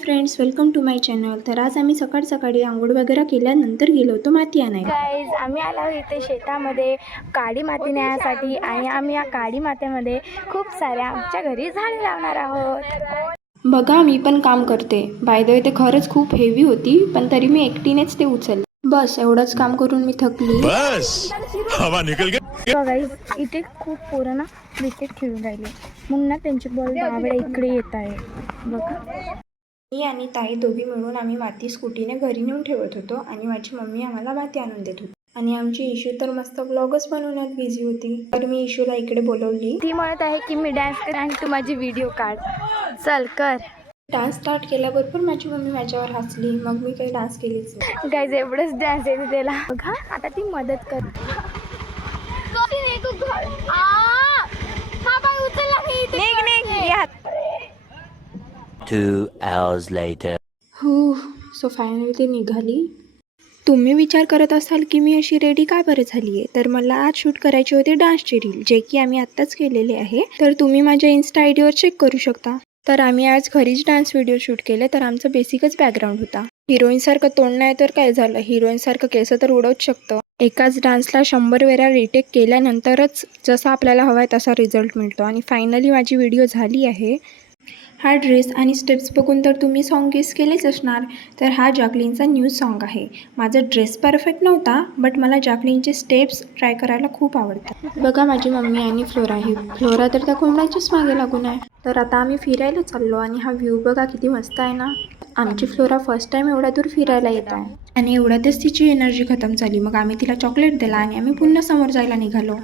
Friends, welcome to my channel. तर आज आम्ही सकाळी आंघोळ वगैरे केल्यानंतर गेलो होतो माती आणायला. गाईज, आम्ही आलो इथे शेतामध्ये काळी माती नेण्यासाठी आणि आम्ही या काळी मातीमध्ये खूप साऱ्या आमच्या घरी झाडे लावणार आहोत. बघा, मी पण काम करते. बाय द वे ते खरंच खूप हेवी होती, पण तरी मी एकटीनेच ते उचलले. बस एवढंच काम करून मी थकली. बस हवा निकल गई. गाईज, इथे खूप पोरं ना क्रिकेट खेळून राहिले, मग ना त्यांची बॉल बाबडे इकडे येत आहे. बघा, मी आणि ताई दोघी मिळून आम्ही माती स्कूटीने घरी नेऊन ठेवत होतो आणि माझी मम्मी आम्हाला माती आणून देत होती. आणि आमची इशू तर मस्त ब्लॉगच बनवण्यात बिझी होती. तर मी इशूला इकडे बोलवली. ती म्हणत आहे की मी डान्स कर आणि तू माझी व्हिडिओ काढ. चल कर. डान्स स्टार्ट केल्याबरोबर माझी मम्मी माझ्यावर हसली. मग मी काही डान्स केलीच नाही. गाईज, एवढंच डान्स येते त्याला. बघा, आता ती मदत कर. Two hours later. So finally ती निघाली. तुम्ही विचार करत असाल की मी अशी रेडी काय बरं झाली आहे, तर मला आज शूट करायचे होते डान्सचे रील, जे की आम्ही आत्ताच केलेले आहे. तर तुम्ही माझ्या इन्स्टा आय डीवर चेक करू शकता. तर आम्ही आज घरीच डान्स व्हिडिओ शूट केले. तर आमचं बेसिकच बॅकग्राऊंड होता. हिरोईनसारखं तोंड नाही तर काय झालं, हिरोईनसारखं केस तर उडवूच शकतं. एकाच डान्सला 100 वेळा रिटेक केल्यानंतरच जसा आपल्याला हवा आहे तसा रिझल्ट मिळतो. आणि फायनली माझी व्हिडिओ झाली आहे. हा ड्रेस आणि स्टेप्स बघून तर तुम्ही सॉन्ग गेस केलेच असणार. तर हा जॅकलिनचा न्यू सॉन्ग आहे. माझा ड्रेस परफेक्ट नव्हता, बट मला जॅकलिनचे स्टेप्स ट्राय करायला खूप आवडतात. बघा, माझी मम्मी आणि फ्लोरा ही. फ्लोरा तर त्या कोंबड्याच्याच मागे लागून आहे. तर आता आम्ही फिरायला चाललो आणि हा व्ह्यू बघा किती मस्त आहे ना. आमची फ्लोरा फर्स्ट टाईम एवढ्या दूर फिरायला येत आहे आणि एवढ्यातच तिची एनर्जी खतम झाली. मग आम्ही तिला चॉकलेट दिला आणि आम्ही पुन्हा समोर जायला निघालो.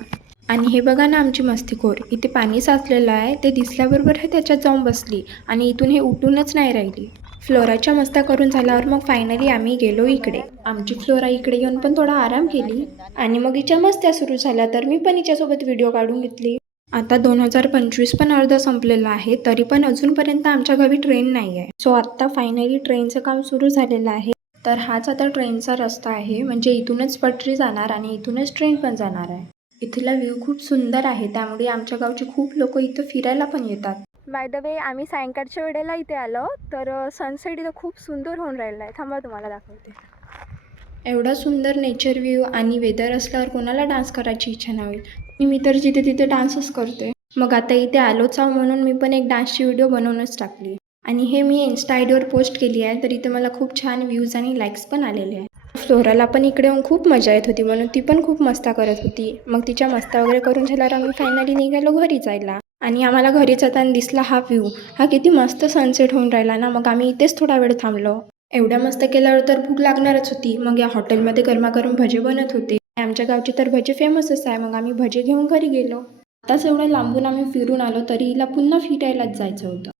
आणि हे बघा ना आमची मस्तीखोर. इथे पाणी साचलेलं आहे, ते दिसल्याबरोबर हे त्याच्यात जाऊन बसली आणि इथून हे उठूनच नाही राहिली. फ्लोराच्या मस्त्या करून झाल्यावर मग फायनली आम्ही गेलो इकडे. आमची फ्लोरा इकडे येऊन पण थोडा आराम केली आणि मग हिच्या मस्त्या सुरू झाल्या. तर मी पण हिच्यासोबत व्हिडिओ काढून घेतली. आता 2025 पण अर्धा संपलेला आहे, तरी पण अजूनपर्यंत आमच्या गावी ट्रेन नाही आहे. सो आत्ता फायनली ट्रेनचं काम सुरू झालेलं आहे. तर हाच आता ट्रेनचा रस्ता आहे, म्हणजे इथूनच पटरी जाणार आणि इथूनच ट्रेन पण जाणार आहे. इथला व्ह्यू खूप सुंदर आहे, त्यामुळे आमच्या गावचे खूप लोक इथं फिरायला पण येतात. बाय द वे, आम्ही सायंकाळच्या वेळेला इथे आलो, तर सनसेट इथं खूप सुंदर होऊन राहिला आहे. थांबा, तुम्हाला दाखवते. एवढा सुंदर नेचर व्ह्यू आणि वेदर असल्यावर कोणाला डान्स करायची इच्छा नाही होईल. मी तर जिथे तिथे डान्सच करते. मग आता इथे आलोच आहो म्हणून मी पण एक डान्सची व्हिडिओ बनवूनच टाकली आणि हे मी इन्स्टा आय डीवर पोस्ट केली आहे. तर इथे मला खूप छान व्ह्यूज आणि लाईक्स पण आलेले आहे. फ्लोराला पण इकडे येऊन खूप मजा येत होती, म्हणून ती पण खूप मस्ता करत होती. मग तिच्या मस्ता वगैरे करून झाल्यावर आम्ही फायनली निघालो घरी जायला. आणि आम्हाला घरी जाताना दिसला हा व्ह्यू. हा किती मस्त सनसेट होऊन राहिला ना. मग आम्ही इथेच थोडा वेळ थांबलो. एवढ्या मस्त केल्यावर तर भूक लागणारच होती. मग या हॉटेलमध्ये गरमागरम भजे बनत होते. आमच्या गावचे तर भजे फेमसच आहे. मग आम्ही भजे घेऊन घरी गेलो. आताच एवढं लांबून आम्ही फिरून आलो, तरी हिला पुन्हा फिरायलाच जायचं होतं.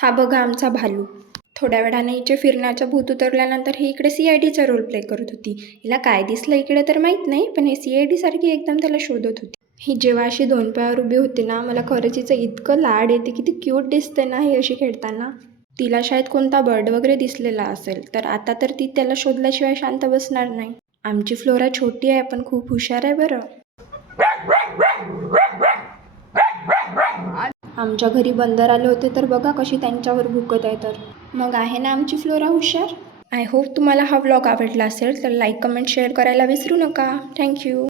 हा बघा आमचा भालू. थोड्या वेळाने हिचे फिरण्याचा भूत उतरल्यानंतर ही इकडे CIDचा रोल प्ले करत होती. हिला काय दिसलं इकडे तर माहीत नाही, पण हे CID सारखी एकदम त्याला शोधत होती. ही जेव्हा अशी 2 पायावर उभी होती ना, मला खरंच हिचं इतकं लाड येते. किती क्यूट दिसते ना ही अशी खेळताना. तिला शायद कोणता बर्ड वगैरे दिसलेला असेल, तर आता तर ती त्याला शोधल्याशिवाय शांत बसणार नाही. आमची फ्लोरा छोटी आहे पण खूप हुशार आहे बरं. आमच्या घरी बंदर आले होते, तर बघा कशी त्यांच्यावर भुकत आहे. तर मग आहे ना आमची फ्लोरा हुशार. आय होप तुम्हाला हा व्लॉग आवडला असेल, तर लाईक, कमेंट, शेअर करायला विसरू नका. थँक्यू.